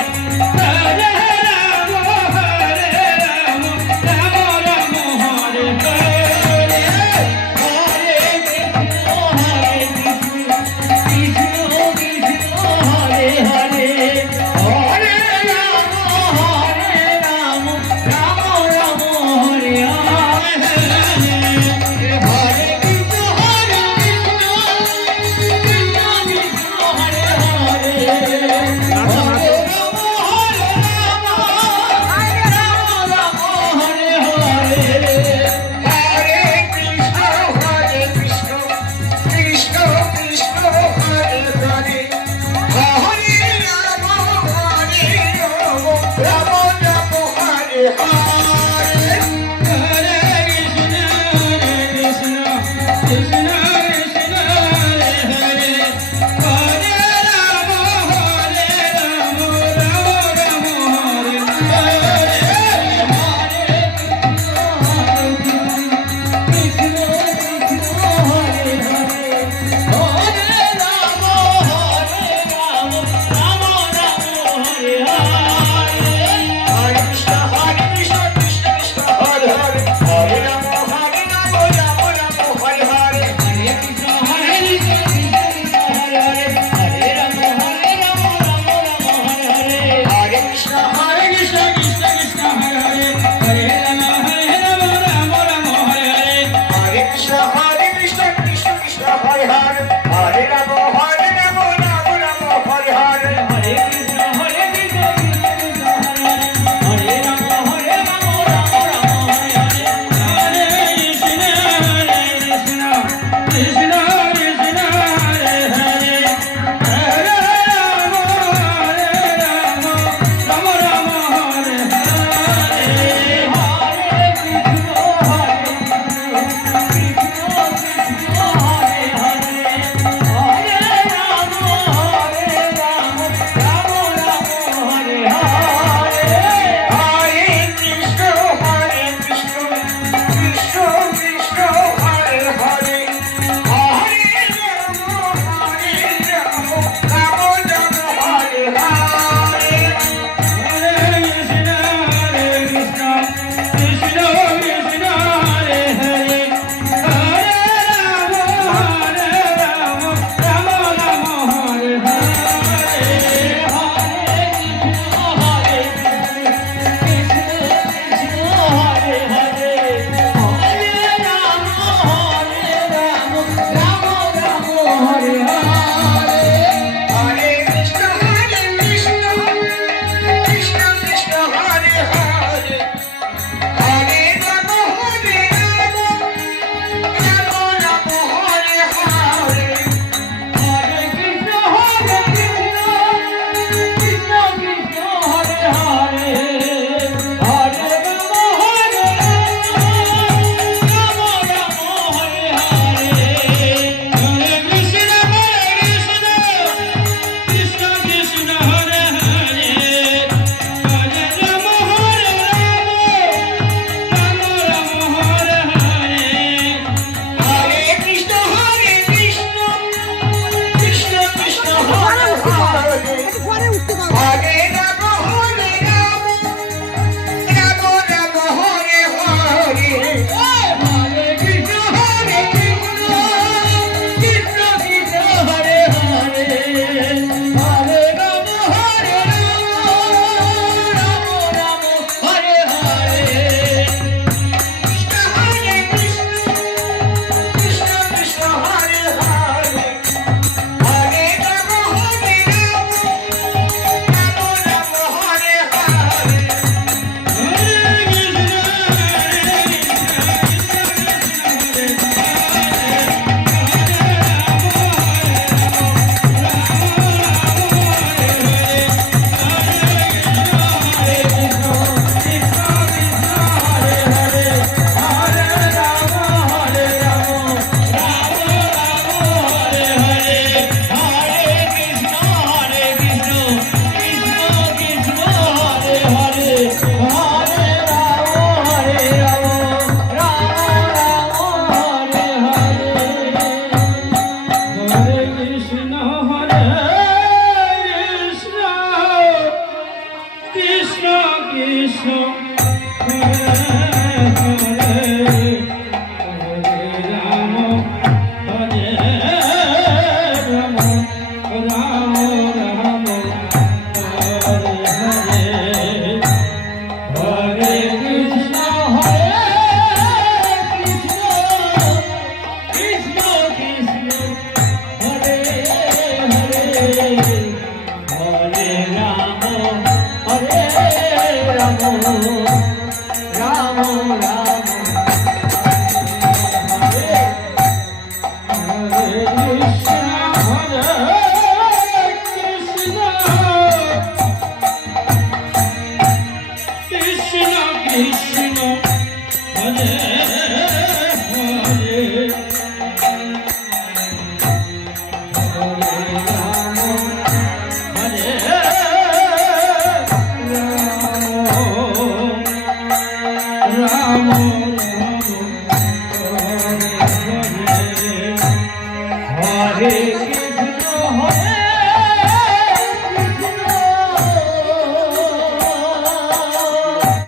Yeah. Ram Hare Ram.